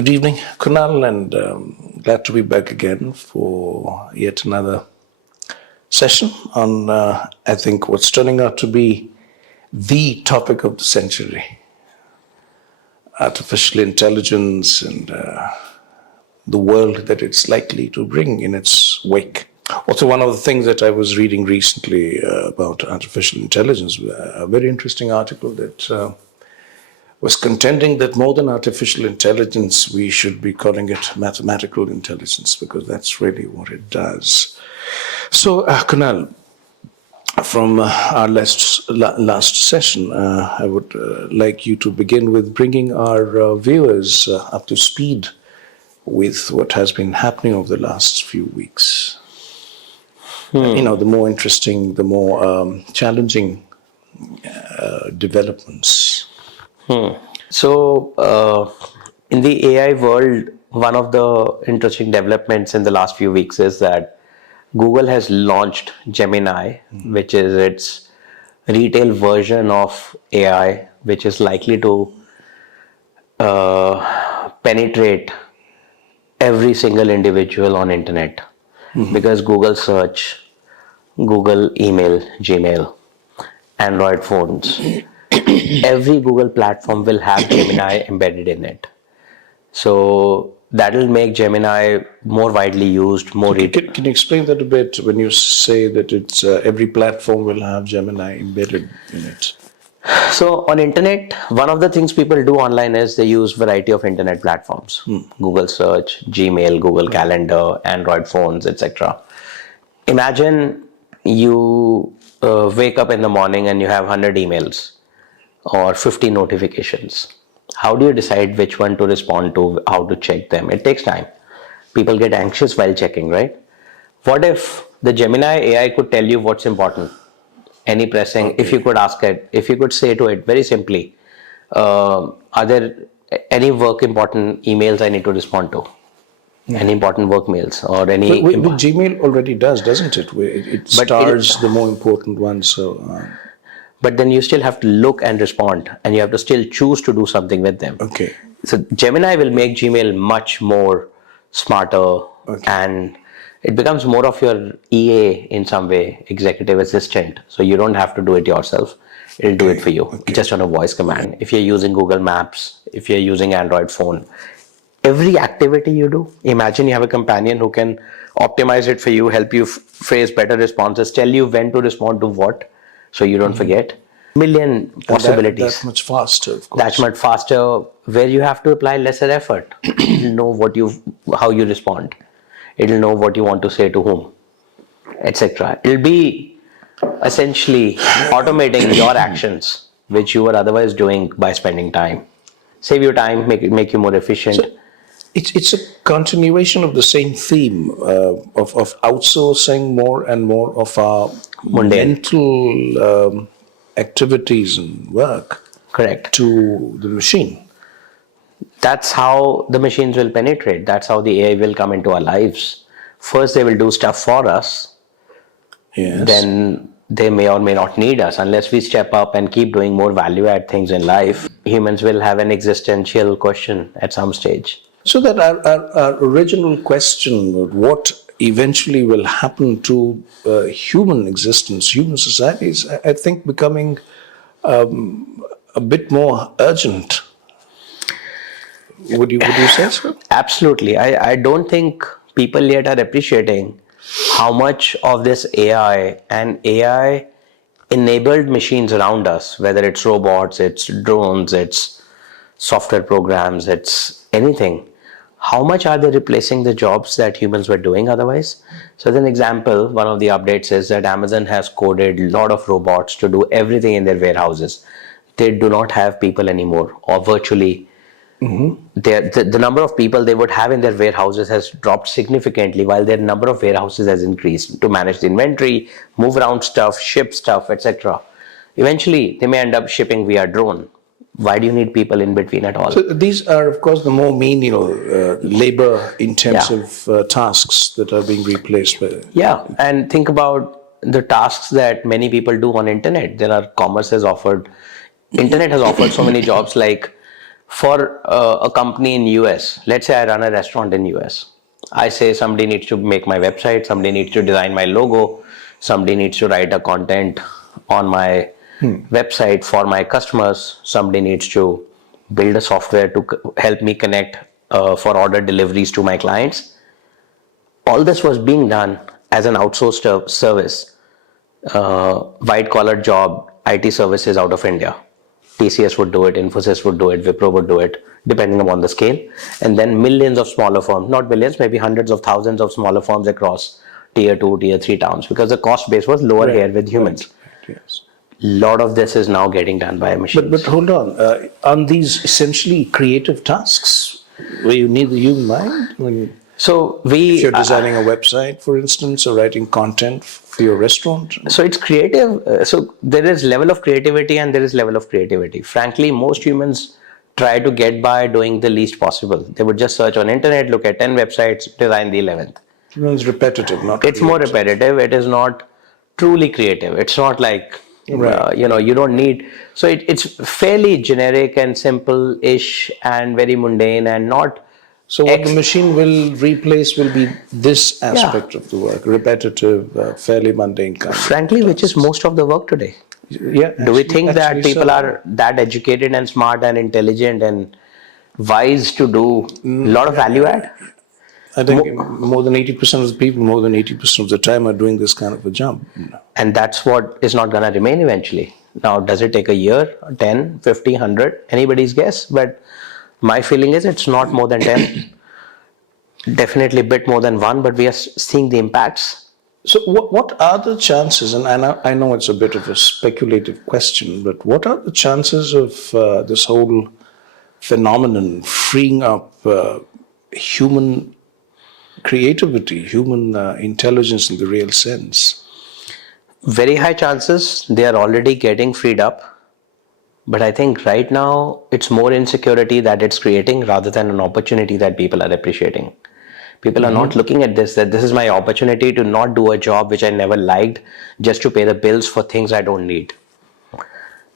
Good evening, Kunal, and glad to be back again for yet another session on, I think, what's turning out to be the topic of the century: artificial intelligence and the world that it's likely to bring in its wake. Also, one of the things that I was reading recently about artificial intelligence, a very interesting article that was contending that more than artificial intelligence, we should be calling it mathematical intelligence, because that's really what it does. So, Kunal, from our last session, I would like you to begin with bringing our viewers up to speed with what has been happening over the last few weeks. The more interesting, the more challenging developments. So, in the AI world, one of the interesting developments in the last few weeks is that Google has launched Gemini, which is its retail version of AI, which is likely to penetrate every single individual on internet. Because Google search, Google email, Gmail, Android phones, every Google platform will have Gemini embedded in it. So that will make Gemini more widely used, more... Can you explain that a bit when you say that it's every platform will have Gemini embedded in it? So on internet, one of the things people do online is they use variety of internet platforms. Google search, Gmail, Google Calendar, Android phones, etc. Imagine you wake up in the morning and you have 100 emails or 50 notifications. How do you decide which one to respond to, how to check them? It takes time. People get anxious while checking, right? What if the Gemini AI could tell you what's important? Any pressing, if you could ask it, if you could say to it very simply, are there any work important emails I need to respond to? Any important work mails or any... But Gmail already does, doesn't it? It stars the more important ones. So, but then you still have to look and respond, and you have to still choose to do something with them. Okay. So Gemini will make Gmail much more smarter, and it becomes more of your EA in some way, executive assistant. So you don't have to do it yourself. It'll do it for you, just on a voice command. If you're using Google Maps, if you're using Android phone, every activity you do, imagine you have a companion who can optimize it for you, help you phrase better responses, tell you when to respond to what, so you don't forget. Million possibilities. That's much faster, of course. That's much faster, where you have to apply lesser effort. It'll know how you respond. It'll know what you want to say to whom, etc. It'll be essentially automating your actions, which you were otherwise doing by spending time. Save you time, make you more efficient. So it's a continuation of the same theme of outsourcing more and more of our mental activities and work. Correct. To the machine. That's how the machines will penetrate. That's how the AI will come into our lives. First, they will do stuff for us. Yes. Then they may or may not need us unless we step up and keep doing more value-add things in life. Humans will have an existential question at some stage. So that our original question, what eventually will happen to human existence, human societies, I think becoming a bit more urgent. Would you say so? Absolutely. I don't think people yet are appreciating how much of this AI and AI enabled machines around us, whether it's robots, it's drones, it's software programs, it's anything, how much are they replacing the jobs that humans were doing otherwise? So as an example, one of the updates is that Amazon has coded a lot of robots to do everything in their warehouses. They do not have people anymore, or virtually. The number of people they would have in their warehouses has dropped significantly, while their number of warehouses has increased to manage the inventory, move around stuff, ship stuff, etc. Eventually, they may end up shipping via drone. Why do you need people in between at all? So these are, of course, the more menial, labor-intensive tasks that are being replaced by... Yeah, and think about the tasks that many people do on internet. Internet has offered so many jobs, like For a company in US, let's say I run a restaurant in US. I say somebody needs to make my website, somebody needs to design my logo, somebody needs to write a content on my website for my customers, somebody needs to build a software to help me connect for order deliveries to my clients. All this was being done as an outsourced service, white collar job, IT services out of India. TCS would do it, Infosys would do it, Wipro would do it, depending upon the scale. And then millions of smaller firms, not millions, maybe hundreds of thousands of smaller firms across tier 2, tier 3 towns, because the cost base was lower here with humans. Right, yes. Lot of this is now getting done by machines. But hold on these essentially creative tasks where you need the human mind? I mean, So if you're designing a website, for instance, or writing content for your restaurant? So it's creative. So there is level of creativity and there is level of creativity. Frankly, most humans try to get by doing the least possible. They would just search on internet, look at 10 websites, design the 11th. It's repetitive, not It's more repetitive. It is not truly creative. It's not like, you don't need. So it's fairly generic and simple-ish and very mundane and not. So what the machine will replace will be this aspect of the work, repetitive, fairly mundane kind. Frankly, which is most of the work today. Yeah. Do we think that people are that educated and smart and intelligent and wise to do a lot of value add? I think more than 80% of the people, more than 80% of the time are doing this kind of a job. And that's what is not going to remain eventually. Now, does it take a year, 10, 50, 100? Anybody's guess. But my feeling is it's not more than 10. Definitely a bit more than 1, but we are seeing the impacts. So what are the chances, and I know it's a bit of a speculative question, but what are the chances of this whole phenomenon freeing up human creativity, human intelligence in the real sense? Very high chances. They are already getting freed up. But I think right now it's more insecurity that it's creating rather than an opportunity that people are appreciating. People are not looking at this, that this is my opportunity to not do a job which I never liked just to pay the bills for things I don't need.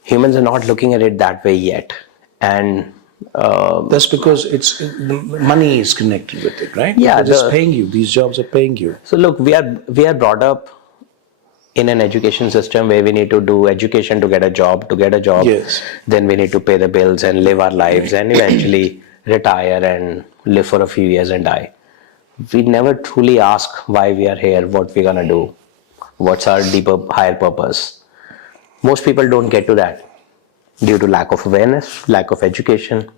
Humans are not looking at it that way yet. And that's because the money is connected with it, right? Yeah, they're just paying you. These jobs are paying you. So look, we are brought up in an education system where we need to do education to get a job. Yes. Then we need to pay the bills and live our lives and eventually retire and live for a few years and die. We never truly ask why we are here, what we're gonna do, what's our deeper, higher purpose. Most people don't get to that due to lack of awareness, lack of education,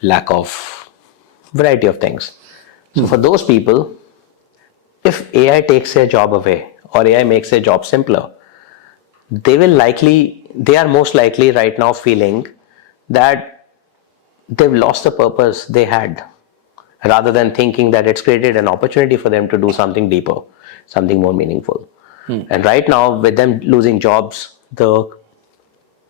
lack of variety of things. So for those people, if AI takes their job away or AI makes their job simpler, they are most likely right now feeling that they've lost the purpose they had, rather than thinking that it's created an opportunity for them to do something deeper, something more meaningful. And right now, with them losing jobs, the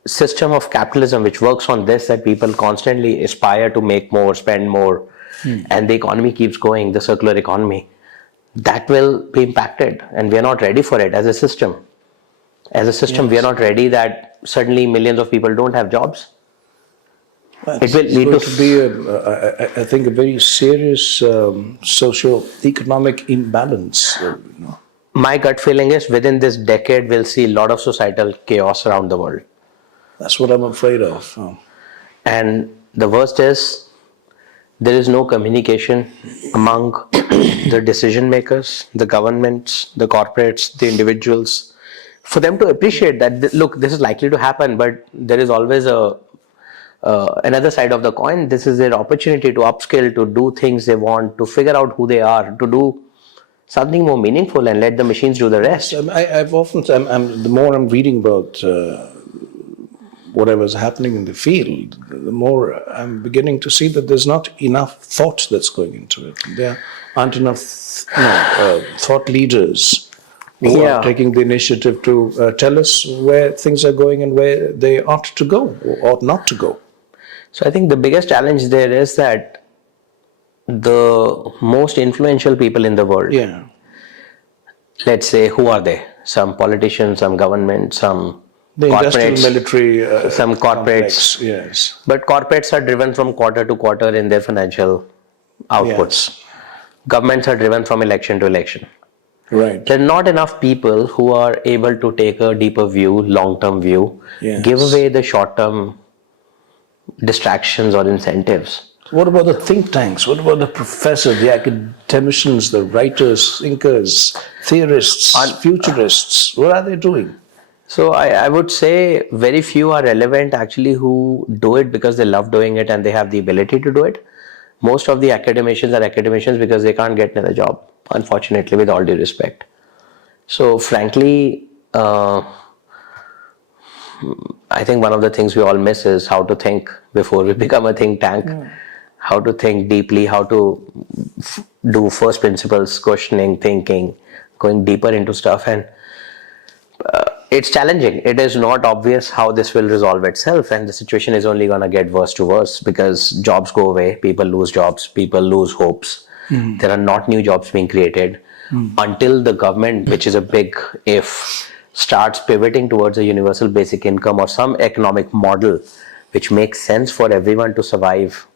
system of capitalism, which works on this, that people constantly aspire to make more, spend more, and the economy keeps going, the circular economy, that will be impacted. And we are not ready for it as a system. As a system, we are not ready that suddenly millions of people don't have jobs. It will lead to be, I think, a very serious socio-economic imbalance. My gut feeling is within this decade, we'll see a lot of societal chaos around the world. That's what I'm afraid of. And the worst is, there is no communication among the decision makers, the governments, the corporates, the individuals, for them to appreciate that, look, this is likely to happen, but there is always another side of the coin. This is their opportunity to upskill, to do things they want, to figure out who they are, to do something more meaningful and let the machines do the rest. I've often, the more I'm reading about whatever's happening in the field, the more I'm beginning to see that there's not enough thought that's going into it. There aren't enough thought leaders who are taking the initiative to tell us where things are going and where they ought to go or ought not to go. So I think the biggest challenge there is that the most influential people in the world, let's say, who are they? Some politicians, some government, some The industrial corporates, military some corporates, complex, yes. but corporates are driven from quarter to quarter in their financial outputs. Yes. Governments are driven from election to election. Right. There are not enough people who are able to take a deeper view, long-term view, give Yes. away the short-term distractions or incentives. What about the think tanks? What about the professors, the academicians, the writers, thinkers, theorists, futurists? What are they doing? So I would say very few are relevant actually who do it because they love doing it and they have the ability to do it. Most of the academicians are academicians because they can't get another job, unfortunately, with all due respect. So frankly, I think one of the things we all miss is how to think before we become a think tank, how to think deeply, how to do first principles, questioning, thinking, going deeper into stuff. And it's challenging. It is not obvious how this will resolve itself, and the situation is only going to get worse to worse because jobs go away, people lose jobs, people lose hopes. There are not new jobs being created until the government, which is a big if, starts pivoting towards a universal basic income or some economic model which makes sense for everyone to survive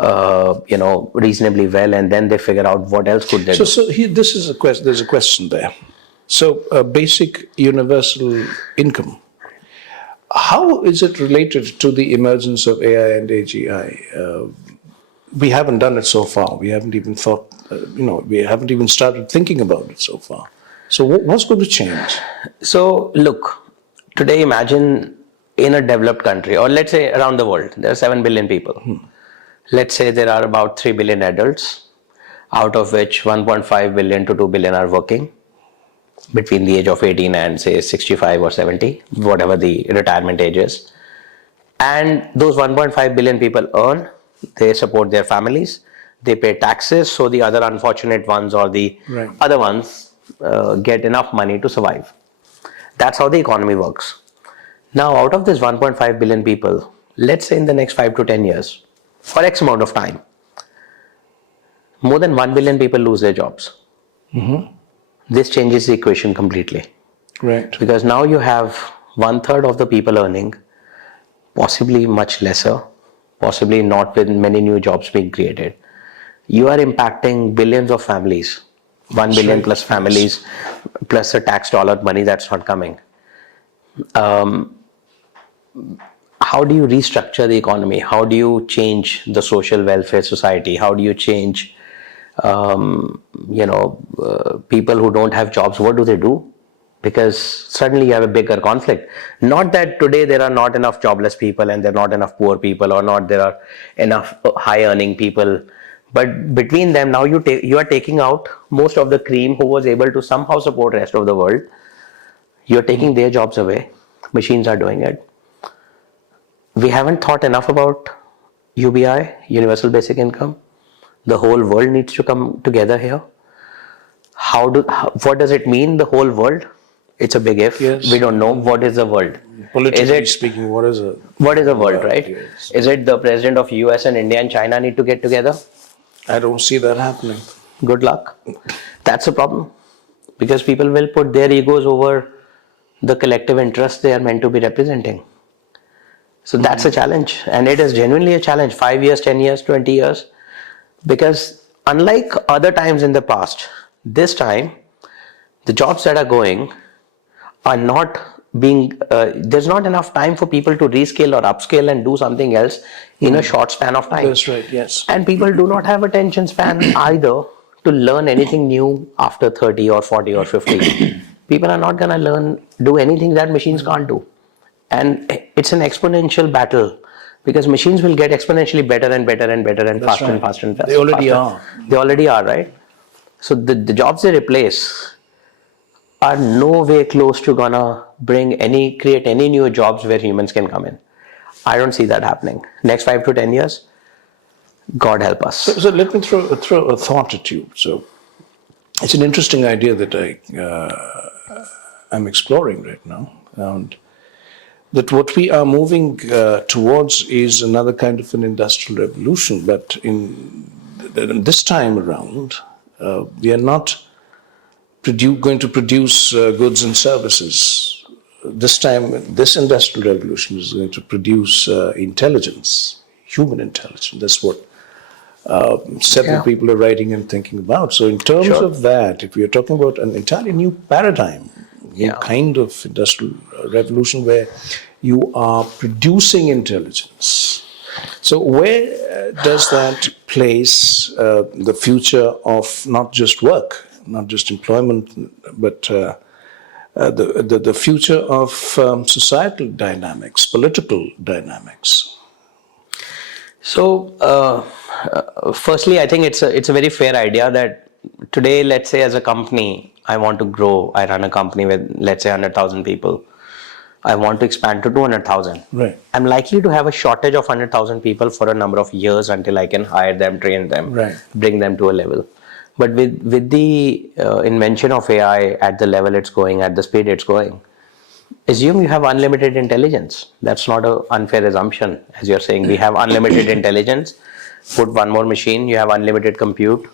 reasonably well, and then they figure out what else could they do. So here, this is a question. There's a question there. So, basic universal income. How is it related to the emergence of AI and AGI? We haven't done it so far. We haven't even thought. We haven't even started thinking about it so far. So, what's going to change? So, look, today imagine in a developed country, or let's say around the world, there are 7 billion people. Let's say there are about 3 billion adults, out of which 1.5 billion to 2 billion are working between the age of 18 and say 65 or 70, whatever the retirement age is. And those 1.5 billion people earn, they support their families, they pay taxes, so the other unfortunate ones or the other ones get enough money to survive. That's how the economy works. Now, out of this 1.5 billion people, let's say in the next 5 to 10 years, for X amount of time, more than 1 billion people lose their jobs. This changes the equation completely. Right. Because now you have 1/3 of the people earning, possibly much lesser, possibly not with many new jobs being created. You are impacting billions of families, 1 billion plus families, plus the tax dollar money that's not coming. How do you restructure the economy? How do you change the social welfare society? How do you change people who don't have jobs? What do they do? Because suddenly you have a bigger conflict. Not that today there are not enough jobless people and there are not enough poor people, or not there are enough high earning people, but between them now you are taking out most of the cream who was able to somehow support the rest of the world. You're taking their jobs away. Machines are doing it. We haven't thought enough about UBI, Universal Basic Income. The whole world needs to come together here. What does it mean, the whole world? It's a big if. Yes. We don't know what is the world. Politically speaking, what is a world, right? Yes. Is it the president of US and India and China need to get together? I don't see that happening. Good luck. That's a problem. Because people will put their egos over the collective interest they are meant to be representing. So that's a challenge. And it is genuinely a challenge. 5 years, 10 years, 20 years. Because unlike other times in the past, this time, the jobs that are going are not being, there's not enough time for people to rescale or upscale and do something else in a short span of time. That's right, yes. And people do not have attention span either to learn anything new after 30 or 40 or 50. People are not going to do anything that machines can't do. And it's an exponential battle, because machines will get exponentially better and better and better and faster and faster and faster. They already are. They already are, right? So the jobs they replace are no way close to gonna create any new jobs where humans can come in. I don't see that happening. Next 5 to 10 years, God help us. So let me throw a thought at you. So it's an interesting idea that I'm exploring right now. And that what we are moving towards is another kind of an industrial revolution. But in this time around, we are not going to produce goods and services this time, this industrial revolution is going to produce intelligence, human intelligence. That's what several people are writing and thinking about. So in terms of that, if we are talking about an entirely new paradigm, new kind of industrial revolution where you are producing intelligence. So where does that place the future of not just work, not just employment, but the future of societal dynamics, political dynamics? So, firstly, I think it's a very fair idea that today, let's say as a company, I want to grow. I run a company with, let's say, 100,000 people. I want to expand to 200,000. Right. I'm likely to have a shortage of 100,000 people for a number of years until I can hire them, train them, bring them to a level. But with the invention of AI at the level it's going, at the speed it's going, assume you have unlimited intelligence. That's not an unfair assumption. As you're saying, we have unlimited intelligence. Put one more machine, you have unlimited compute.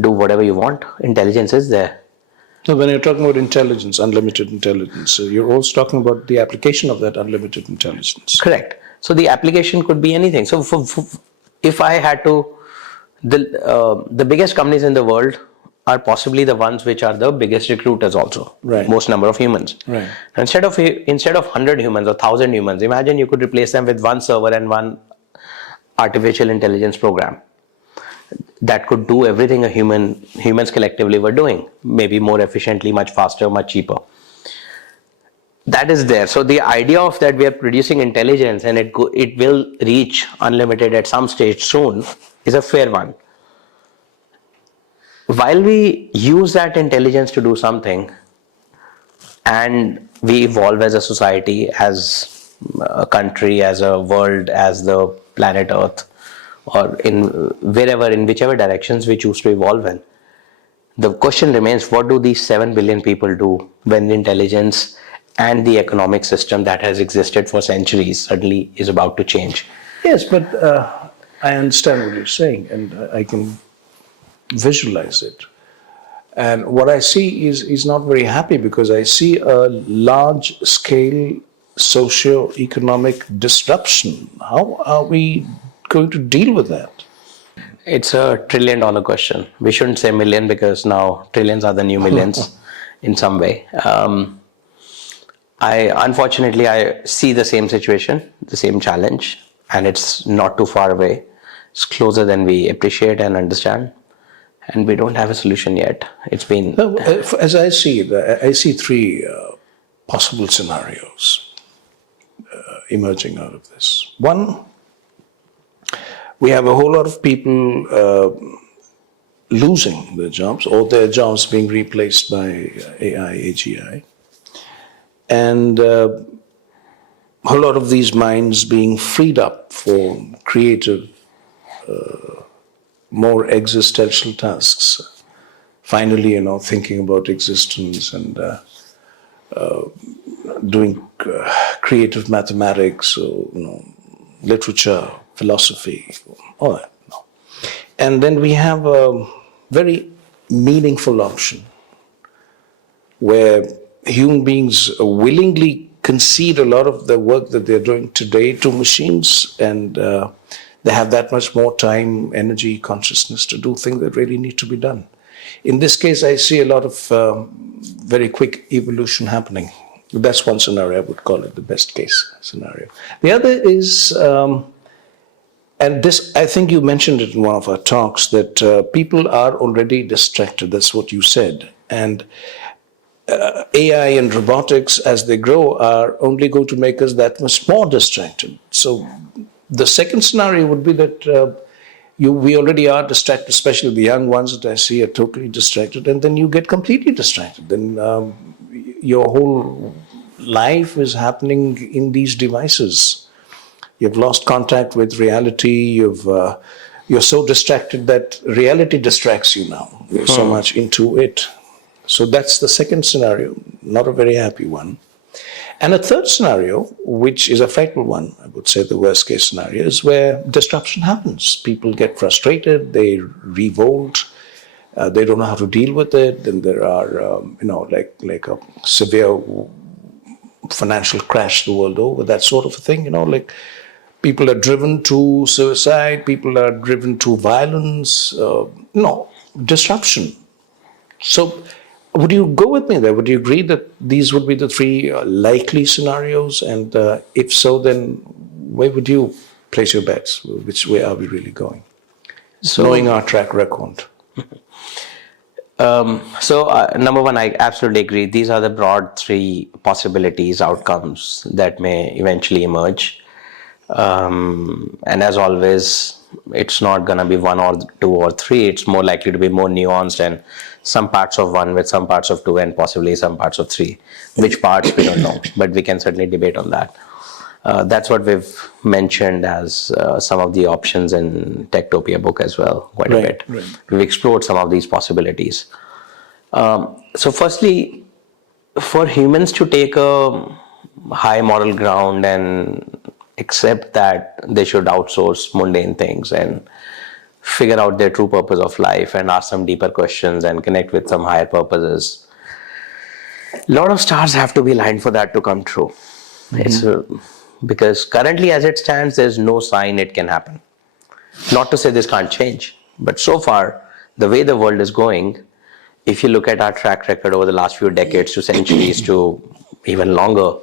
Do whatever you want. Intelligence is there. So when you're talking about intelligence, unlimited intelligence, you're also talking about the application of that unlimited intelligence. Correct. So the application could be anything. So if I had to, the biggest companies in the world are possibly the ones which are the biggest recruiters also. Most number of humans. Instead of 100 humans or 1,000 humans, imagine you could replace them with one server and one artificial intelligence program that could do everything humans collectively were doing, maybe more efficiently, much faster, much cheaper. That is there. So the idea of that we are producing intelligence and it will reach unlimited at some stage soon is a fair one. While we use that intelligence to do something and we evolve as a society, as a country, as a world, as the planet Earth, or in whichever directions we choose to evolve in, the question remains, what do these 7 billion people do when the intelligence and the economic system that has existed for centuries suddenly is about to change? Yes, but I understand what you're saying, and I can visualize it. And what I see is not very happy, because I see a large-scale socio-economic disruption. How are we going to deal with that? It's a $1 trillion question. We shouldn't say million, because now trillions are the new millions in some way. Unfortunately, I see the same situation, the same challenge, and it's not too far away. It's closer than we appreciate and understand, and we don't have a solution yet. It's been... As I see it, I see three possible scenarios emerging out of this. One, we have a whole lot of people losing their jobs, or their jobs being replaced by AI, AGI. And a whole lot of these minds being freed up for creative, more existential tasks. Finally, thinking about existence and doing creative mathematics, or, literature, philosophy, all that. And then we have a very meaningful option where human beings willingly concede a lot of the work that they're doing today to machines, and they have that much more time, energy, consciousness to do things that really need to be done. In this case, I see a lot of very quick evolution happening. That's one scenario. I would call it the best case scenario. The other is, and this, I think you mentioned it in one of our talks, that people are already distracted. That's what you said. And AI and robotics, as they grow, are only going to make us that much more distracted. So the second scenario would be that we already are distracted, especially the young ones that I see are totally distracted, and then you get completely distracted. Then your whole life is happening in these devices. You've lost contact with reality. You're so distracted that reality distracts you now. You're so much into it. So that's the second scenario, not a very happy one. And a third scenario, which is a frightful one, I would say the worst case scenario, is where disruption happens. People get frustrated, they revolt, they don't know how to deal with it, and there are, like a severe financial crash the world over, that sort of a thing, like people are driven to suicide, people are driven to violence, disruption. So, would you go with me there? Would you agree that these would be the three likely scenarios? And if so, then where would you place your bets? Which way are we really going? Knowing our track record. Number one, I absolutely agree. These are the broad three possibilities, outcomes that may eventually emerge. And as always, it's not going to be one or two or three. It's more likely to be more nuanced, and some parts of one with some parts of two and possibly some parts of three. Which parts, we don't know, but we can certainly debate on that. That's what we've mentioned as some of the options in Techtopia book as well, quite a bit. Right. We've explored some of these possibilities. So firstly, for humans to take a high moral ground and accept that they should outsource mundane things and figure out their true purpose of life and ask some deeper questions and connect with some higher purposes, a lot of stars have to be aligned for that to come true. It's because currently as it stands, there's no sign it can happen. Not to say this can't change, but so far, the way the world is going, if you look at our track record over the last few decades to centuries to even longer,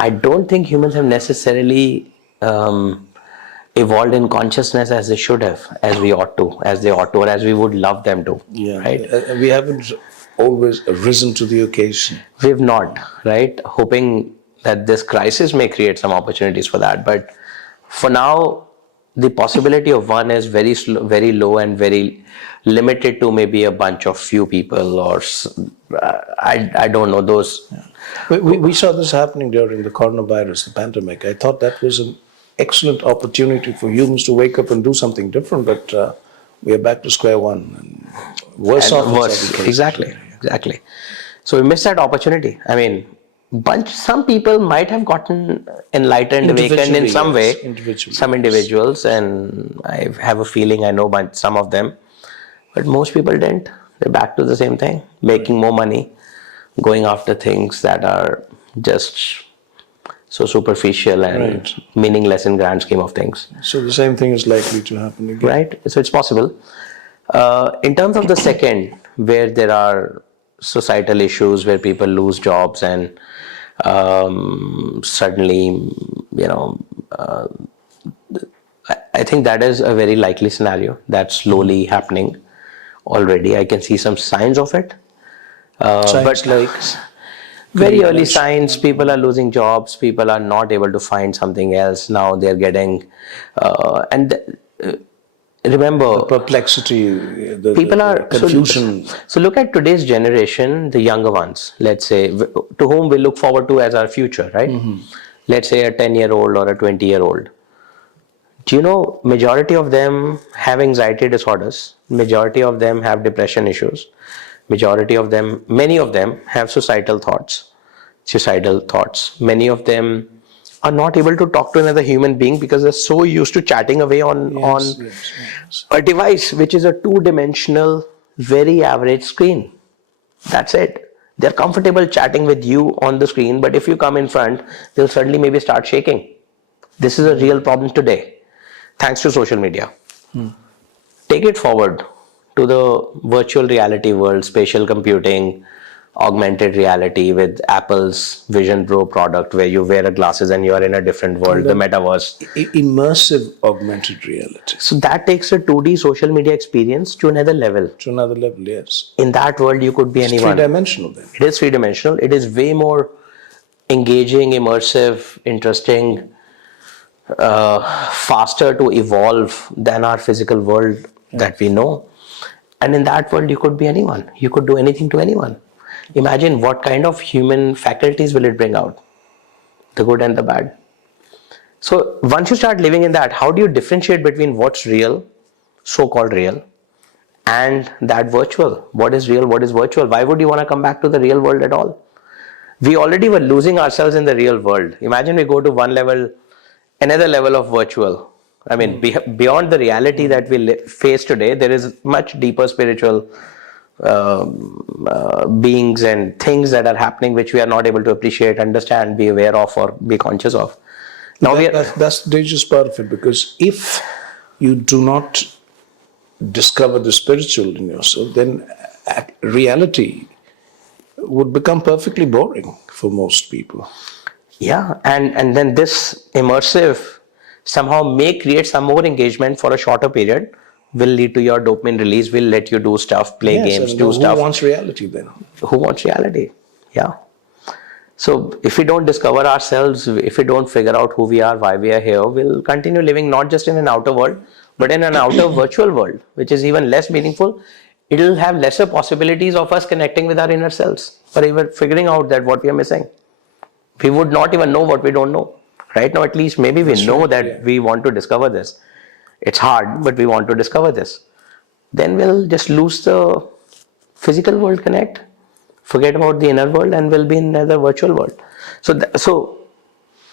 I don't think humans have necessarily evolved in consciousness as they should have, as they ought to, or as we would love them to. Yeah. Right? We haven't always risen to the occasion. We've not, right? Hoping that this crisis may create some opportunities for that. But for now, the possibility of one is very very low and very limited to maybe a bunch of few people, or I don't know those. We saw this happening during the coronavirus, the pandemic. I thought that was an excellent opportunity for humans to wake up and do something different, but we are back to square one. And worse off. Exactly. So we missed that opportunity. I mean, some people might have gotten enlightened, awakened in some way, some individuals, and I have a feeling I know some of them, but most people didn't. They're back to the same thing, making more money, going after things that are just so superficial and meaningless in grand scheme of things. So the same thing is likely to happen again. Right? So it's possible. In terms of the second, where there are societal issues, where people lose jobs and suddenly, I think that is a very likely scenario that's slowly happening already. I can see some signs of it. Signs like? Very early signs. People are losing jobs. People are not able to find something else. Now they're getting, remember, the perplexity, the confusion. So look at today's generation, the younger ones, let's say, to whom we look forward to as our future, right? Let's say a 10-year-old or a 20-year-old. Do you know, majority of them have anxiety disorders. Majority of them have depression issues. Many of them have suicidal thoughts. Many of them are not able to talk to another human being because they're so used to chatting away on a device, which is a two-dimensional, very average screen. That's it. They're comfortable chatting with you on the screen, but if you come in front, they'll suddenly maybe start shaking. This is a real problem today, thanks to social media. Take it forward to the virtual reality world, spatial computing, augmented reality with Apple's Vision Pro product, where you wear glasses and you are in a different world, the metaverse. Immersive augmented reality. So that takes a 2D social media experience to another level. Yes. In that world, you could be anyone. It's three-dimensional then. It is three-dimensional. It is way more engaging, immersive, interesting, faster to evolve than our physical world that we know. And in that world, you could be anyone. You could do anything to anyone. Imagine what kind of human faculties will it bring out, the good and the bad. So once you start living in that, how do you differentiate between what's real, so-called real, and that virtual? What is real, what is virtual? Why would you want to come back to the real world at all? We already were losing ourselves in the real world. Imagine we go to one level, another level of virtual. I mean, beyond the reality that we face today, there is much deeper spiritual beings and things that are happening which we are not able to appreciate, understand, be aware of, or be conscious of. Now that's the dangerous part of it, because if you do not discover the spiritual in yourself, then reality would become perfectly boring for most people. Yeah, and then this immersive somehow may create some more engagement for a shorter period, will lead to your dopamine release, will let you do stuff, play Yes, games, and do who stuff. wants reality then? Who wants reality? Yeah. So if we don't discover ourselves, if we don't figure out who we are, why we are here, we'll continue living not just in an outer world, but in an outer virtual world, which is even less meaningful. It'll have lesser possibilities of us connecting with our inner selves, or even figuring out that what we are missing. We would not even know what we don't know. Right now, at least, maybe we know that we want to discover this. It's hard, but we want to discover this. Then we'll just lose the physical world connect, forget about the inner world, and we'll be in another virtual world. So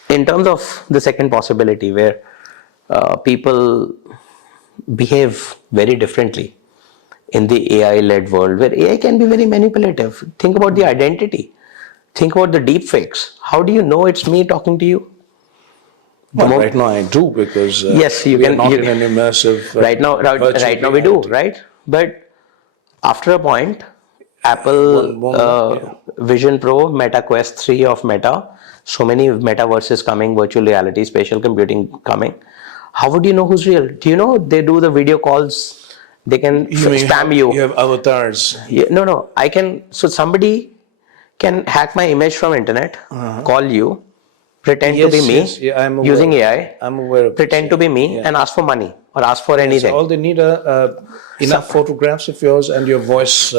in terms of the second possibility, where people behave very differently in the AI-led world, where AI can be very manipulative. Think about the identity. Think about the deep fakes. How do you know it's me talking to you? Well, right now I do, because yes, you we can. are not in an immersive right now we do, right? But after a point, Apple Vision Pro, Meta Quest 3 of Meta, so many metaverses coming, virtual reality, spatial computing coming. How would you know who's real? Do you know they do the video calls? They can spam you. You have avatars. No. I can. So somebody can hack my image from internet, call you, pretend to be me, using AI. I'm aware of pretend to be me and ask for money or ask for anything. All they need are enough photographs of yours and your voice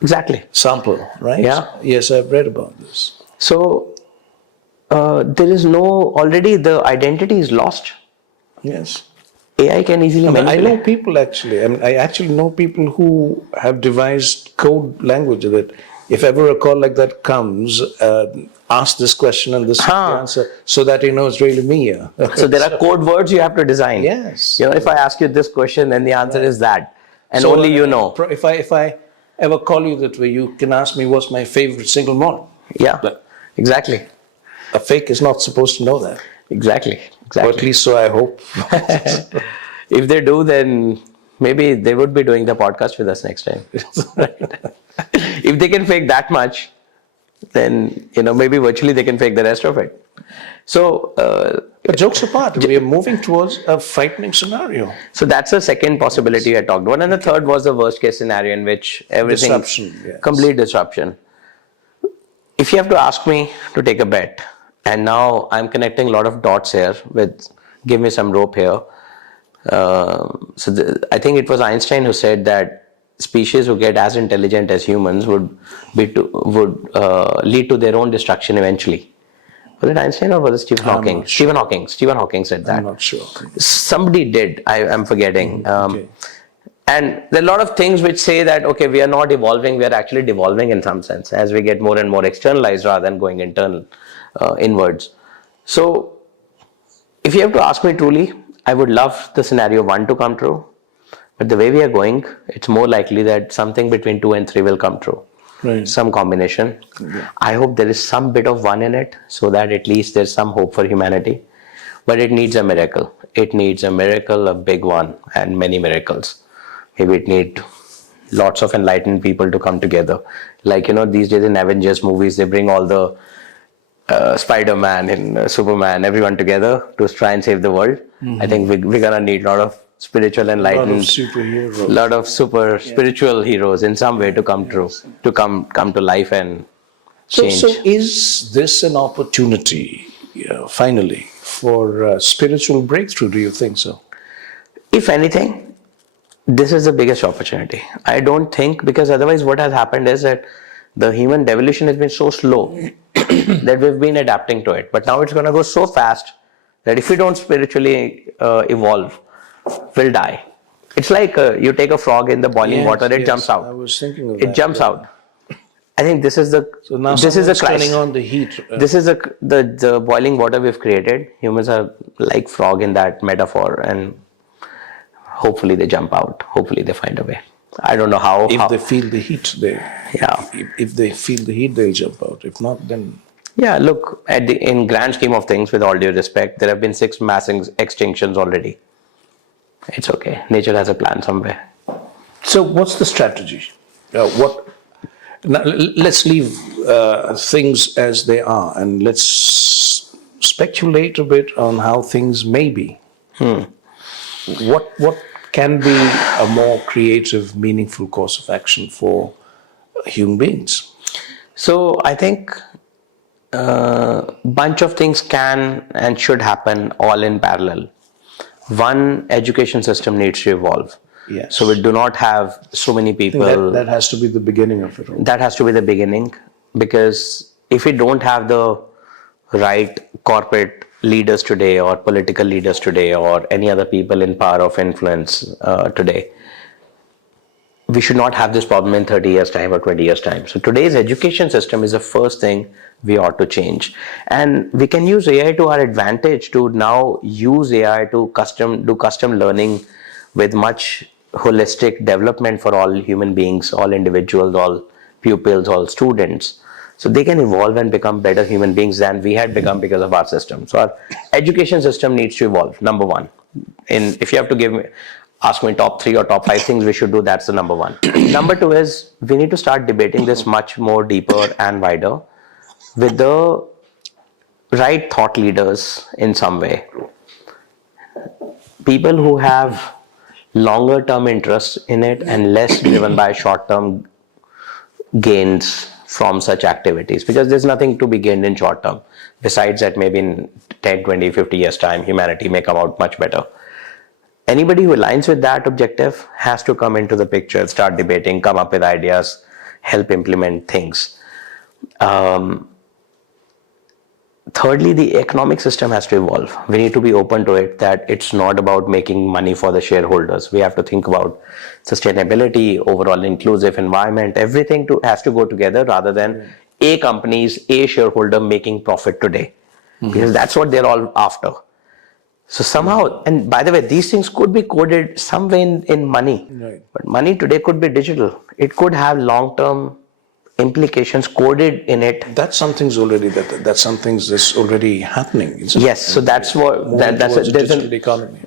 exactly sample, right? Yeah. Yes, I've read about this. So there is already the identity is lost. Yes. AI can easily manipulate. I know people actually. I actually know people who have devised code language that if ever a call like that comes, ask this question and this is the answer, so that you know it's really me. So there are code words you have to design. Yes. If I ask you this question, then the answer is that, and so only you know. If I ever call you that way, you can ask me what's my favorite single malt. Yeah. But exactly. A fake is not supposed to know that. Exactly. Or at least so I hope. If they do, then maybe they would be doing the podcast with us next time. If they can fake that much, then maybe virtually they can fake the rest of it. So, but jokes apart, we are moving towards a frightening scenario. So that's the second possibility I talked about, and the third was the worst case scenario in which everything complete disruption. If you have to ask me to take a bet, and now I'm connecting a lot of dots here with give me some rope here. I think it was Einstein who said that species who get as intelligent as humans would lead to their own destruction eventually. Was it Einstein or was it Stephen Hawking? Stephen Hawking. Stephen Hawking said that. I'm not sure. Somebody did. I'm forgetting. And there are a lot of things which say that, okay, we are not evolving, we are actually devolving in some sense as we get more and more externalized rather than going internal, inwards. So if you have to ask me truly, I would love the scenario 1 to come true. But the way we are going, it's more likely that something between 2 and 3 will come true. Right. Some combination. Yeah. I hope there is some bit of 1 in it so that at least there's some hope for humanity. But it needs a miracle. It needs a miracle, a big one, and many miracles. Maybe it needs lots of enlightened people to come together. Like, these days in Avengers movies, they bring all the Spider-Man and Superman, everyone together to try and save the world. Mm-hmm. I think we're going to need a lot of spiritual enlightened, a lot of superheroes, lot of super spiritual heroes in some way to come true, to come to life and change. So is this an opportunity, finally, for spiritual breakthrough? Do you think so? If anything, this is the biggest opportunity. I don't think, because otherwise what has happened is that the human devolution has been so slow that we've been adapting to it. But now it's going to go so fast that if we don't spiritually evolve, we'll die. It's like you take a frog in the boiling water, it jumps out. I was thinking of that. It jumps out. I think this is the turning on the heat. This is the boiling water we've created. Humans are like frog in that metaphor, and hopefully they jump out. Hopefully they find a way. I don't know how. If they feel the heat, Yeah. if they feel the heat, they'll jump out. If not, then Yeah, look, in grand scheme of things, with all due respect, there have been 6 mass extinctions already. It's okay. Nature has a plan somewhere. so. What's the strategy? What? Now, let's leave things as they are, and let's speculate a bit on how things may be. What can be a more creative, meaningful course of action for human beings? So I think bunch of things can and should happen all in parallel. One, education system needs to evolve. Yes. So we do not have so many people. That has to be the beginning of it all. That has to be the beginning, because if we don't have the right corporate leaders today, or political leaders today, or any other people in power of influence today, we should not have this problem in 30 years time or 20 years time. So today's education system is the first thing we ought to change, and we can use AI to our advantage to now use AI to do custom learning with much holistic development for all human beings, all individuals, all pupils, all students, so they can evolve and become better human beings than we had become because of our system. So our education system needs to evolve, number one. And if you have to ask me top 3 or top 5 things we should do, that's the number one. Number 2 is we need to start debating this much more deeper and wider with the right thought leaders in some way. People who have longer term interests in it and less driven by short term gains from such activities, because there's nothing to be gained in short term besides that maybe in 10, 20, 50 years time humanity may come out much better. Anybody who aligns with that objective has to come into the picture, start debating, come up with ideas, help implement things. Thirdly, the economic system has to evolve. We need to be open to it, that it's not about making money for the shareholders. We have to think about sustainability, overall inclusive environment. Everything has to go together, rather than a shareholder making profit today, because that's what they're all after. So somehow, and by the way, these things could be coded some way in money, Right. but money today could be digital. It could have long-term implications coded in it. That's something's already that's something's that's already happening. Yes, so that's what that's a digital economy.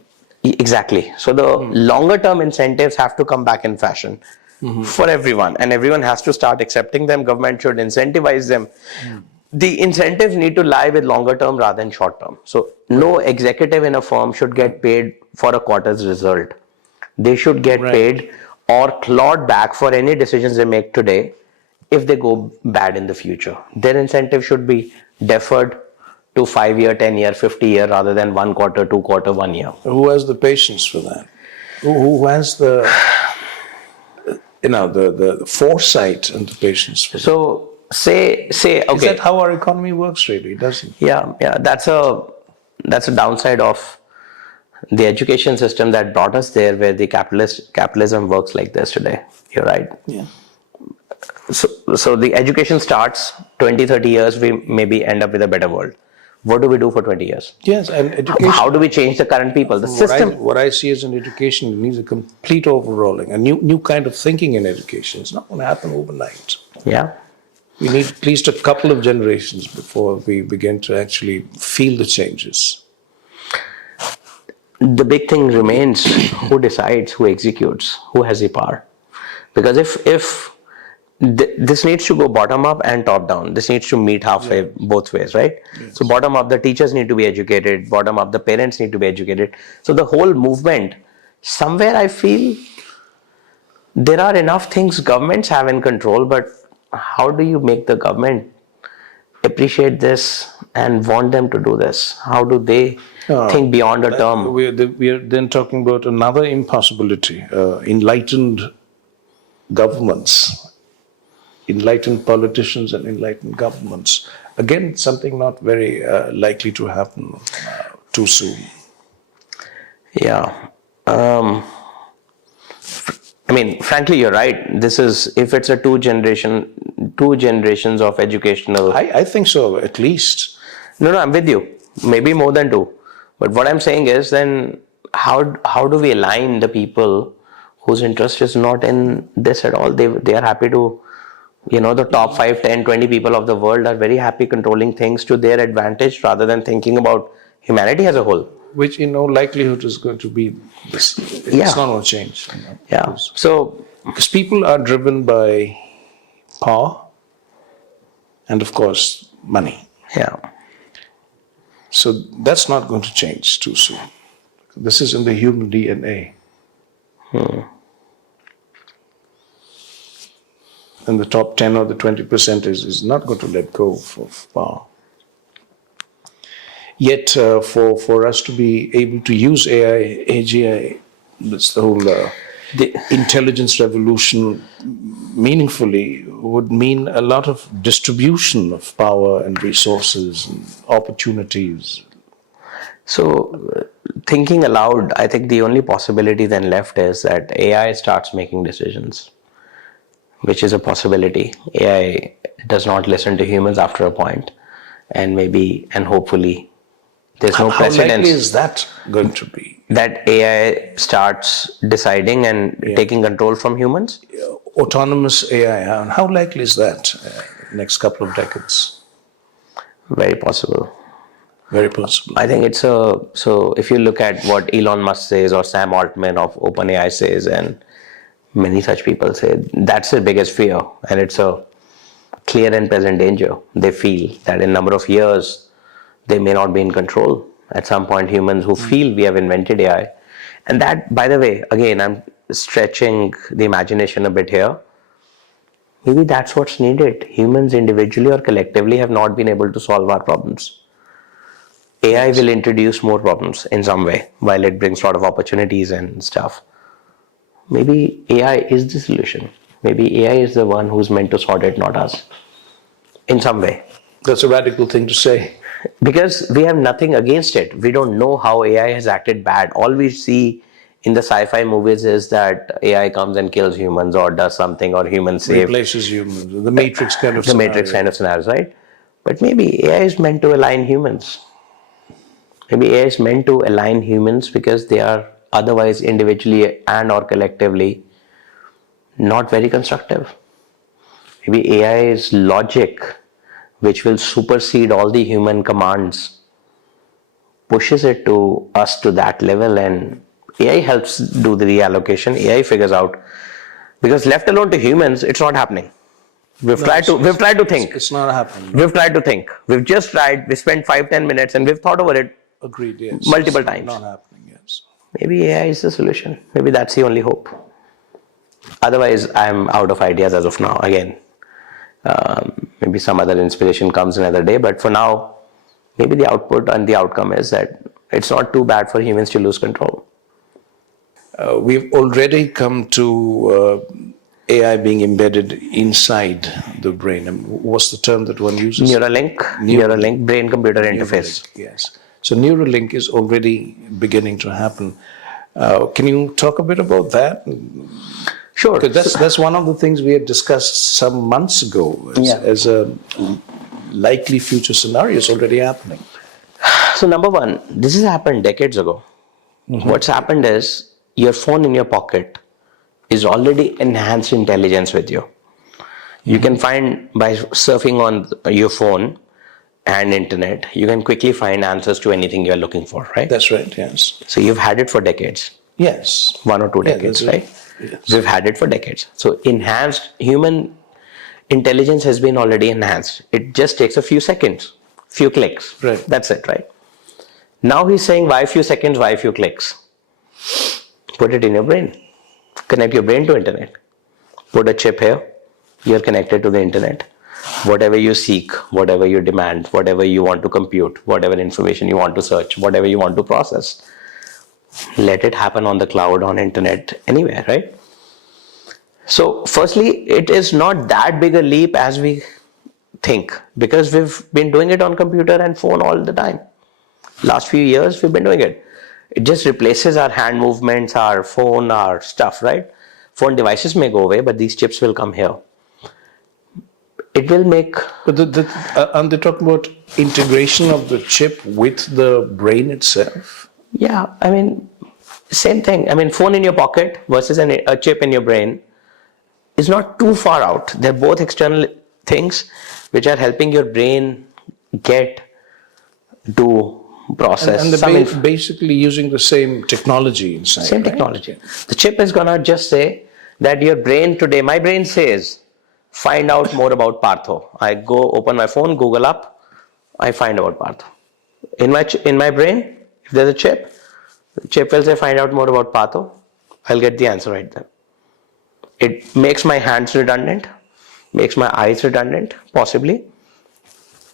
Exactly. So the longer term incentives have to come back in fashion for everyone, and everyone has to start accepting them. Government should incentivize them. The incentives need to lie with longer term rather than short term. So no executive in a firm should get paid for a quarter's result. They should get paid or clawed back for any decisions they make today if they go bad in the future. Their incentive should be deferred to 5-year, 10-year, 50-year, rather than 1 quarter, 2 quarter, 1 year. Who has the patience for that? Who has the the foresight and the patience for that? So say okay. Is that how our economy works? Really, doesn't? Yeah. That's a downside of the education system that brought us there, where the capitalism works like this today. You're right. Yeah. So the education starts 20, 30 years, we maybe end up with a better world. What do we do for 20 years? Yes, and education. How do we change the current people? The system. What I see as an education, it needs a complete overhauling, a new kind of thinking in education. It's not going to happen overnight. Yeah. We need at least a couple of generations before we begin to actually feel the changes. The big thing remains who decides, who executes, who has the power. Because if this needs to go bottom up and top down. This needs to meet halfway, both ways, right? Yes. So bottom up, the teachers need to be educated. Bottom up, the parents need to be educated. So the whole movement, somewhere I feel there are enough things governments have in control, but how do you make the government appreciate this and want them to do this? How do they think beyond a term? We are then talking about another impossibility, enlightened governments. Enlightened politicians and enlightened governments. Again, something not very likely to happen too soon. Yeah. I mean, frankly, you're right. This is, if it's a two generations of educational. I think so, at least. No, I'm with you. Maybe more than 2. But what I'm saying is, then how do we align the people whose interest is not in this at all. They are happy to, the top 5, 10, 20 people of the world are very happy controlling things to their advantage rather than thinking about humanity as a whole. Which in all likelihood is going to be this. It's not going to change. Yeah. Because people are driven by power and, of course, money. Yeah. So that's not going to change too soon. This is in the human DNA. And the top 10 or the 20% is not going to let go of power. Yet, for us to be able to use AI, AGI, that's the whole the intelligence revolution meaningfully would mean a lot of distribution of power and resources and opportunities. So, thinking aloud, I think the only possibility then left is that AI starts making decisions, which is a possibility. AI does not listen to humans after a point, and hopefully, there's no precedence. How likely is that going to be? That AI starts deciding and taking control from humans? Autonomous AI, how likely is that next couple of decades? Very possible. Very possible. I think it's so if you look at what Elon Musk says or Sam Altman of OpenAI says, and many such people say, that's their biggest fear, and it's a clear and present danger. They feel that in a number of years, they may not be in control. At some point, humans who feel we have invented AI, and that, by the way, again, I'm stretching the imagination a bit here. Maybe that's what's needed. Humans individually or collectively have not been able to solve our problems. AI will introduce more problems in some way, while it brings a lot of opportunities and stuff. Maybe AI is the solution. Maybe AI is the one who's meant to sort it, not us. In some way. That's a radical thing to say. Because we have nothing against it. We don't know how AI has acted bad. All we see in the sci-fi movies is that AI comes and kills humans or does something, or humans save. Replaces humans. The Matrix kind of scenario. The Matrix kind of scenarios, right? But maybe AI is meant to align humans. Maybe AI is meant to align humans because they are otherwise individually and or collectively not very constructive. Maybe AI's logic, which will supersede all the human commands, pushes it to us to that level, and AI helps do the reallocation. AI figures out, because left alone to humans, it's not happening. We've tried to think. It's not happening. We've tried to think. We've just tried. We spent 5-10 minutes and we've thought over it. Agreed, yes. Multiple times. Not happening, yes. Maybe AI is the solution. Maybe that's the only hope. Otherwise, I'm out of ideas as of now. Again, maybe some other inspiration comes another day. But for now, maybe the output and the outcome is that it's not too bad for humans to lose control. We've already come to AI being embedded inside the brain. What's the term that one uses? Neuralink, brain-computer interface. Yes. So Neuralink is already beginning to happen. Can you talk a bit about that? Sure. Because that's one of the things we had discussed some months ago as a likely future scenario. It's already happening. So number one, this has happened decades ago. Mm-hmm. What's happened is your phone in your pocket is already enhanced intelligence with you. You can find, by surfing on your phone and internet, you can quickly find answers to anything you're looking for, right? That's right, yes. So you've had it for decades. Yes. 1 or 2 decades, right? Yes. We've had it for decades. So enhanced human intelligence has been already enhanced. It just takes a few seconds, few clicks. Right. That's it, right? Now he's saying, why few seconds, why few clicks? Put it in your brain. Connect your brain to internet. Put a chip here. You're connected to the internet. Whatever you seek, whatever you demand, whatever you want to compute, whatever information you want to search, whatever you want to process, let it happen on the cloud, on internet, anywhere, right? So firstly, it is not that big a leap as we think, because we've been doing it on computer and phone all the time. Last few years, we've been doing it. It just replaces our hand movements, our phone, our stuff, right? Phone devices may go away, but these chips will come here. It will make... But aren't they talking about integration of the chip with the brain itself? Yeah, I mean, Same thing. I mean, phone in your pocket versus a chip in your brain is not too far out. They're both external things which are helping your brain get to process And some they're basically using the same technology inside, same right? technology. The chip is gonna just say that your brain today, my brain says, find out more about Partho. I go open my phone, Google up, I find about Partho. In my brain, if there's a chip, the chip will say find out more about Partho. I'll get the answer right there. It makes my hands redundant, makes my eyes redundant, possibly.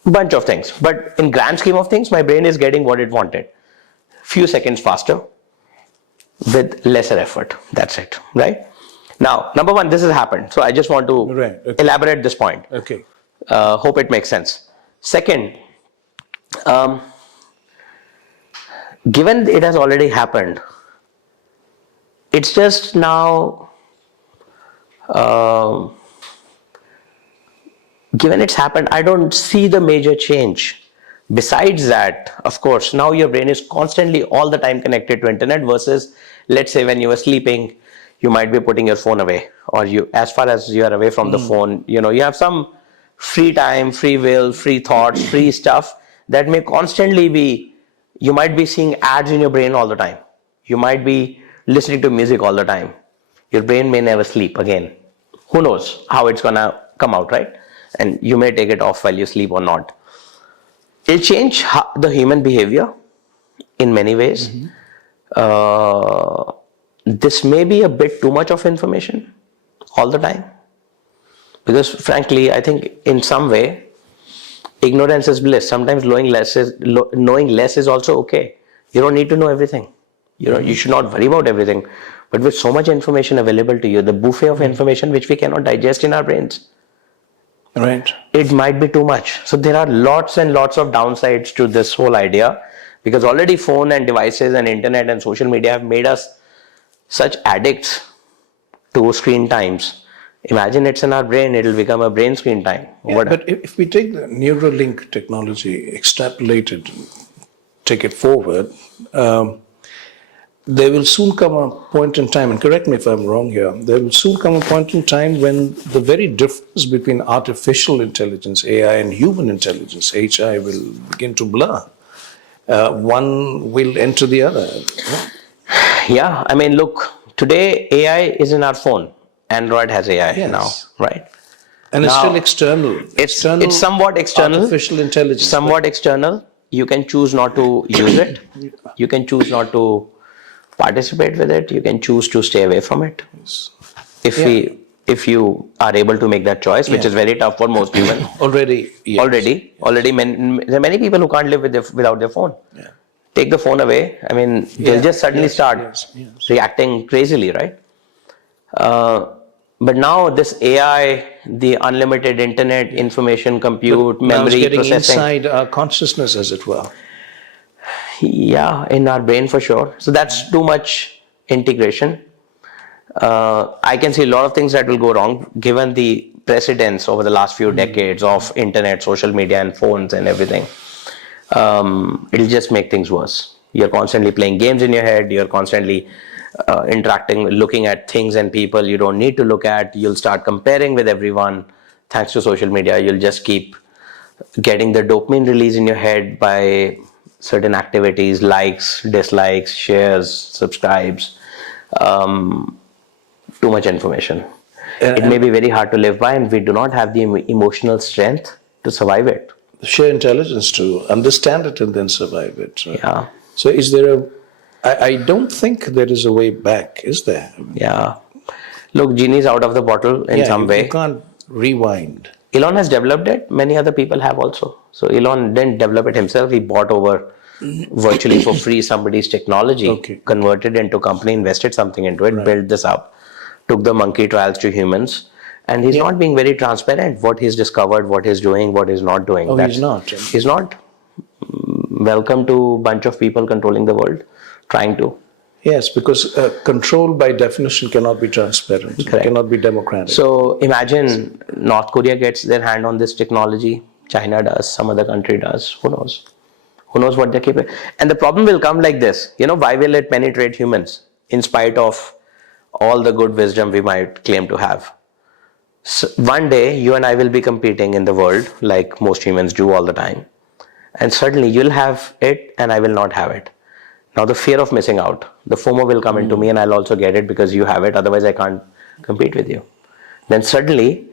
Bunch of things. But in grand scheme of things, my brain is getting what it wanted. Few seconds faster with lesser effort. That's it, right? Now, number one, this has happened. So I just want to elaborate this point. Okay. Hope it makes sense. Second, um, given it has already happened, it's just now, given it's happened, I don't see the major change. Besides that, of course, now your brain is constantly all the time connected to internet versus, let's say when you were sleeping, you might be putting your phone away, or you, as far as you are away from the phone, you have some free time, free will, free thoughts, free stuff that may constantly be, you might be seeing ads in your brain all the time. You might be listening to music all the time. Your brain may never sleep again. Who knows how it's gonna come out, right? And you may take it off while you sleep or not. It'll change the human behavior in many ways. This may be a bit too much of information all the time. Because frankly, I think in some way, ignorance is bliss. Sometimes knowing less is also okay. You don't need to know everything. You should not worry about everything. But with so much information available to you, the buffet of information which we cannot digest in our brains, right, it might be too much. So there are lots and lots of downsides to this whole idea, because already phone and devices and internet and social media have made us such addicts to screen times. Imagine it's in our brain, it'll become a brain screen time. Yeah, but if we take the Neuralink technology, extrapolated, take it forward, there will soon come a point in time, and correct me if I'm wrong here, there will soon come a point in time when the very difference between artificial intelligence, AI, and human intelligence, HI, will begin to blur. One will enter the other. Yeah, I mean, look, today AI is in our phone. Android has AI now, right? And it's still external. It's somewhat external. Artificial intelligence. Somewhat external. You can choose not to use it. You can choose not to participate with it. You can choose to stay away from it. Yes. If you are able to make that choice, which is very tough for most humans. Already, there are many people who can't live without their phone. Yeah. Take the phone away. I mean, they'll just suddenly start reacting crazily, right? But now this AI, the unlimited internet, information, compute, memory, getting processing, inside our consciousness, as it were. Yeah, in our brain for sure. So that's too much integration. I can see a lot of things that will go wrong given the precedence over the last few decades of internet, social media, and phones and everything. It'll just make things worse. You're constantly playing games in your head. You're constantly interacting, looking at things and people you don't need to look at. You'll start comparing with everyone. Thanks to social media, you'll just keep getting the dopamine release in your head by certain activities, likes, dislikes, shares, subscribes. Too much information. It may be very hard to live by, and we do not have the emotional strength to survive it. Sheer intelligence to understand it and then survive it. Right? Yeah. So is there I don't think there is a way back, is there? Yeah. Look, genie's out of the bottle in some way. You can't rewind. Elon has developed it. Many other people have also. So Elon didn't develop it himself. He bought over virtually for free somebody's technology, converted into a company, invested something into it, built this up, took the monkey trials to humans. And he's not being very transparent what he's discovered, what he's doing, what he's not doing. Oh, he's not. He's not. Welcome to a bunch of people controlling the world, trying to. Yes, because control by definition cannot be transparent. It cannot be democratic. So imagine North Korea gets their hand on this technology. China does, some other country does. Who knows? Who knows what they're capable? And the problem will come like this. Why will it penetrate humans in spite of all the good wisdom we might claim to have? So one day, you and I will be competing in the world like most humans do all the time. And suddenly you'll have it and I will not have it. Now the fear of missing out, the FOMO will come into me, and I'll also get it because you have it. Otherwise, I can't compete with you. Then suddenly,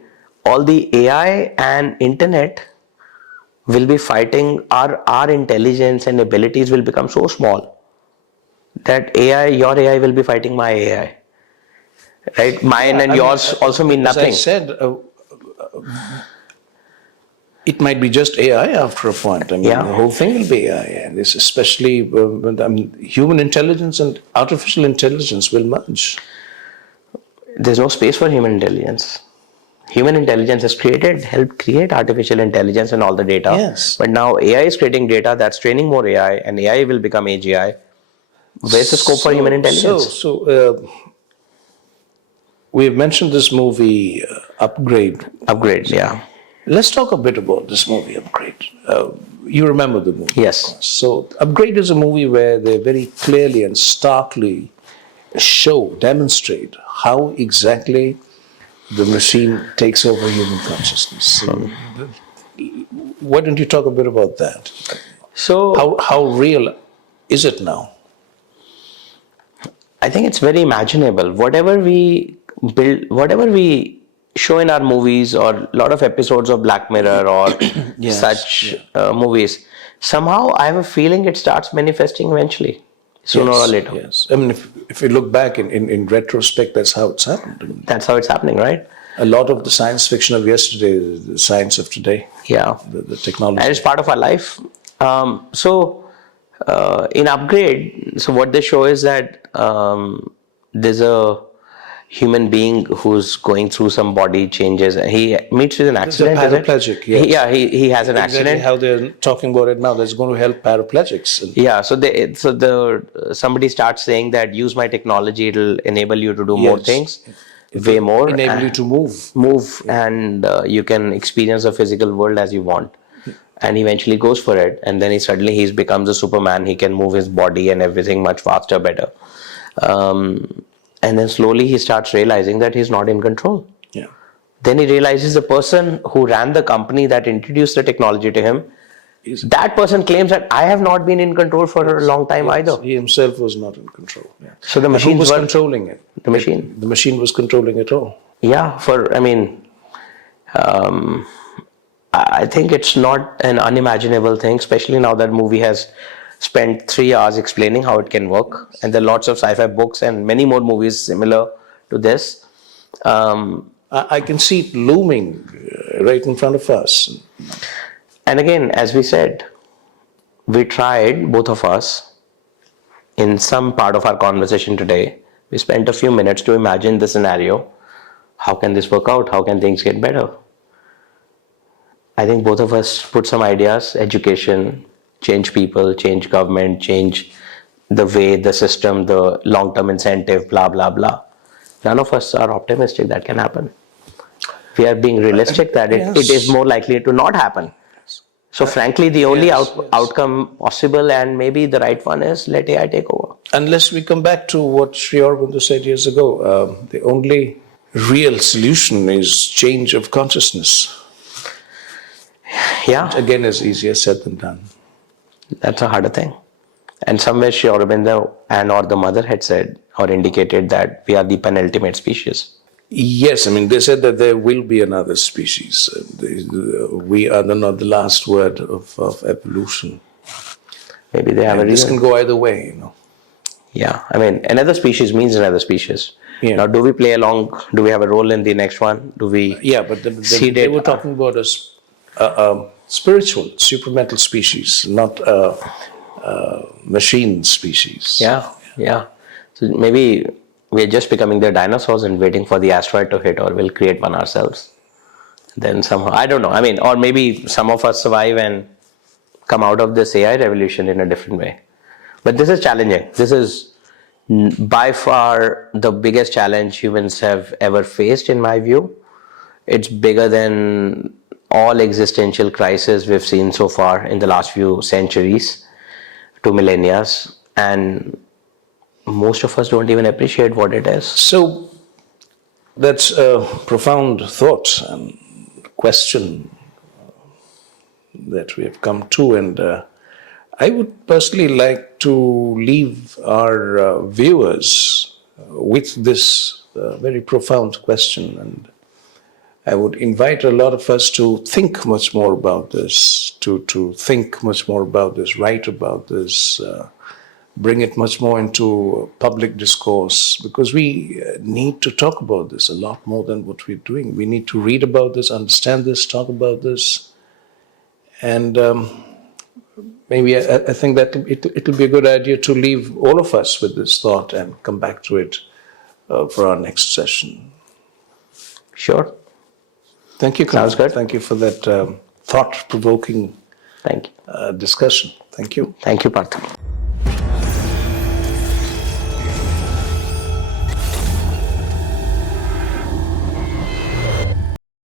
all the AI and internet will be fighting. Our intelligence and abilities will become so small that your AI will be fighting my AI. Right? Mine and yours also mean nothing. As I said, it might be just AI after a point. I mean, Yeah. the whole thing will be AI, and this especially human intelligence and artificial intelligence will merge. There's no space for human intelligence. Human intelligence is helped create artificial intelligence and all the data. Yes. But now AI is creating data that's training more AI, and AI will become AGI. Where's the scope for human intelligence? We've mentioned this movie, Upgrade. Upgrade, yeah. Let's talk a bit about this movie, Upgrade. You remember the movie? Yes. So, Upgrade is a movie where they very clearly and starkly demonstrate how exactly the machine takes over human consciousness. So, why don't you talk a bit about that? So, how real is it now? I think it's very imaginable. Whatever we build, whatever we show in our movies, or a lot of episodes of Black Mirror or such movies, somehow I have a feeling it starts manifesting eventually, sooner or later. Yes. I mean, if you look back in retrospect, that's how it's happened. That's how it's happening, right? A lot of the science fiction of yesterday is the science of today. Yeah. The technology. And it's part of our life. In Upgrade, so what they show is that there's a human being who's going through some body changes. He meets with an accident. He's a paraplegic, yes. He has an accident. Exactly how they're talking about it now. That's going to help paraplegics. Yeah, somebody starts saying that use my technology, it'll enable you to do more things, way more. Enable you to move. And you can experience the physical world as you want. And he eventually goes for it, and then he becomes a Superman. He can move his body and everything much faster, better. And then slowly he starts realizing that he's not in control. Yeah. Then he realizes the person who ran the company that introduced the technology to him, that person claims that I have not been in control for a long time either. He himself was not in control. Yeah. So the machine was controlling it. The machine. The machine was controlling it all. Yeah. I think it's not an unimaginable thing, especially now that movie has spent 3 hours explaining how it can work. And there are lots of sci-fi books and many more movies similar to this. I can see it looming right in front of us. And again, as we said, we tried, both of us, in some part of our conversation today, we spent a few minutes to imagine the scenario. How can this work out? How can things get better? I think both of us put some ideas: education, change people, change government, change the way, the system, the long-term incentive, blah, blah, blah. None of us are optimistic that can happen. We are being realistic that it is more likely to not happen. So frankly, the only outcome possible, and maybe the right one, is let AI take over. Unless we come back to what Sri Aurobindo said years ago, the only real solution is change of consciousness. Yeah. Which again is easier said than done. That's a harder thing. And somewhere Sri Aurobindo or the mother had said or indicated that we are the penultimate species. Yes, I mean, they said that there will be another species. We are not the last word of evolution. Maybe they have a reason. This can go either way, you know. Yeah, I mean, another species means another species. Yeah. Now, do we play along? Do we have a role in the next one? Do we? Yeah, but they were talking about a spiritual, supramental species, not a machine species. Yeah. So maybe we're just becoming the dinosaurs and waiting for the asteroid to hit, or we'll create one ourselves. Then somehow, I don't know. I mean, or maybe some of us survive and come out of this AI revolution in a different way. But this is challenging. This is by far the biggest challenge humans have ever faced, in my view. It's bigger than all existential crises we've seen so far in the last few centuries. to millennia, and most of us don't even appreciate what it is. So that's a profound thought and question that we have come to, and I would personally like to leave our viewers with this very profound question, and I would invite a lot of us to think much more about this, to think much more about this, write about this, bring it much more into public discourse, because we need to talk about this a lot more than what we're doing. We need to read about this, understand this, talk about this, and maybe I think that it'll be a good idea to leave all of us with this thought and come back to it for our next session. Sure. Thank you, Kunal. Sounds good. Thank you for that thought-provoking Thank you. discussion. Thank you. Thank you, Partho.